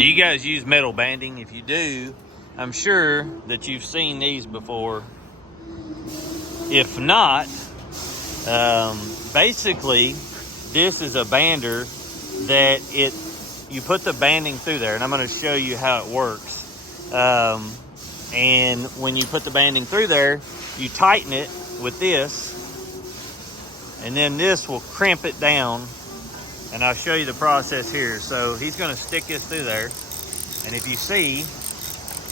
Do you guys use metal banding? If you do, I'm sure that you've seen these before. If not, basically, this is a bander that you put the banding through there, and I'm going to show you how it works. And when you put the banding through there, you tighten it with this, and then this will crimp it down. And I'll show you the process here. So he's going to stick this through there, and if you see,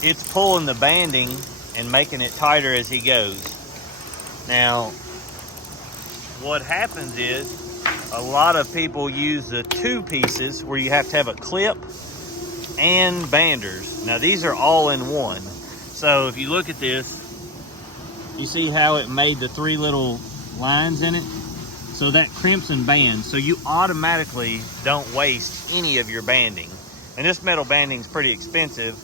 it's pulling the banding and making it tighter as he goes. Now, what happens is a lot of people use the two pieces where you have to have a clip and banders. Now, these are all in one. So if you look at this, you see how it made the three little lines in it? So that crimps and bands, so you automatically don't waste any of your banding. And this metal banding is pretty expensive,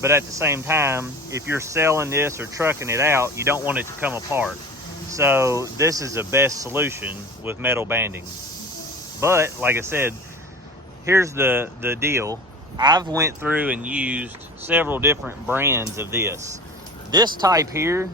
but at the same time, if you're selling this or trucking it out, you don't want it to come apart. So this is the best solution with metal banding. But like I said, here's the deal. I've went through and used several different brands of this. This type here,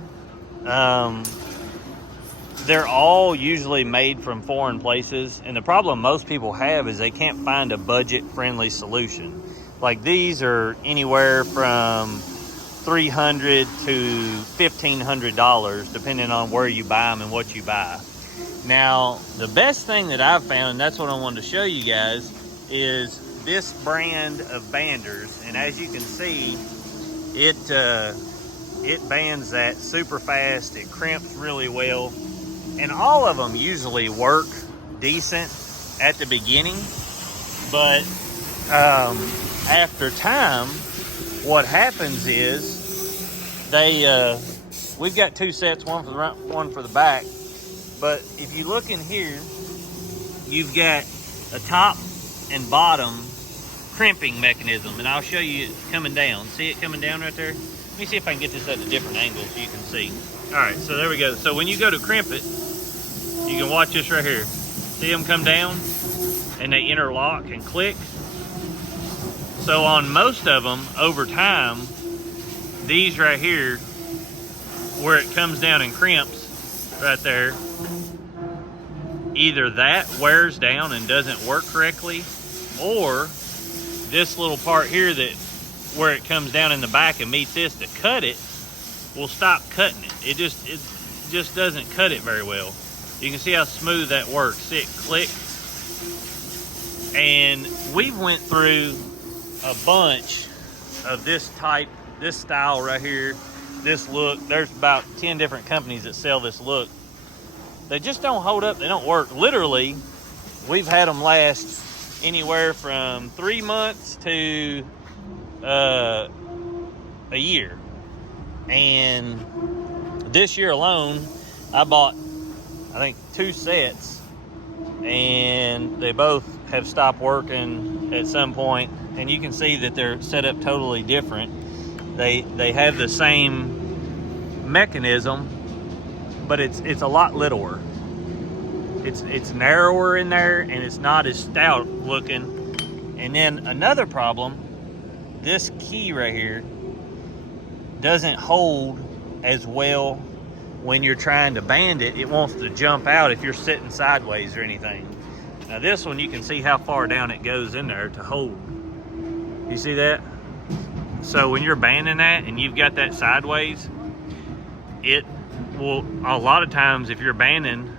they're all usually made from foreign places, and the problem most people have is they can't find a budget-friendly solution. Like these are anywhere from $300 to $1,500 depending on where you buy them and what you buy. Now, the best thing that I've found, and that's what I wanted to show you guys, is this brand of banders. And as you can see, it bands that super fast, it crimps really well. And all of them usually work decent at the beginning, but after time, what happens is we've got two sets, one for the front, one for the back. But if you look in here, you've got a top and bottom crimping mechanism, and I'll show you it coming down. See it coming down right there? Let me see if I can get this at a different angle so you can see. All right, so there we go. So when you go to crimp it, you can watch this right here. See them come down and they interlock and click. So on most of them, over time, these right here, where it comes down and crimps right there, either that wears down and doesn't work correctly, or this little part here that where it comes down in the back and meets this to cut it will stop cutting it. It just doesn't cut it very well. You can see how smooth that works. See it click? And we've went through a bunch of this type, this style right here, this look. There's about 10 different companies that sell this look. They just don't hold up. They don't work. Literally, we've had them last anywhere from 3 months to a year. And this year alone, I bought, I think, 2 sets, and they both have stopped working at some point. And you can see that they're set up totally different. They have the same mechanism, but it's a lot littler. It's narrower in there, and it's not as stout looking. And then another problem, this key right here doesn't hold as well when you're trying to band it. It wants to jump out if you're sitting sideways or anything. Now this one, you can see how far down it goes in there to hold. You see that? So when you're banding that and you've got that sideways, it will, a lot of times if you're banding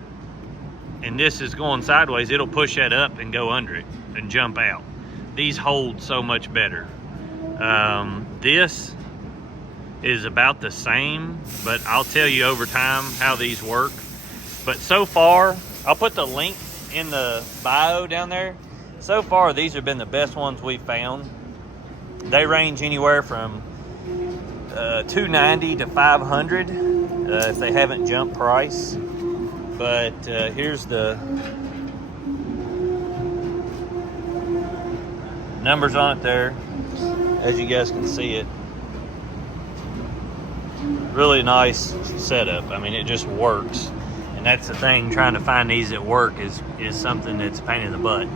and this is going sideways, it'll push that up and go under it and jump out. These hold so much better. This is about the same, but I'll tell you over time how these work. But so far, I'll put the link in the bio down there. So far, these have been the best ones we've found. They range anywhere from $290 to $500 if they haven't jumped price. But here's the numbers on it there, as you guys can see it. Really nice setup. I mean, it just works. And that's the thing, trying to find these at work is something that's a pain in the butt.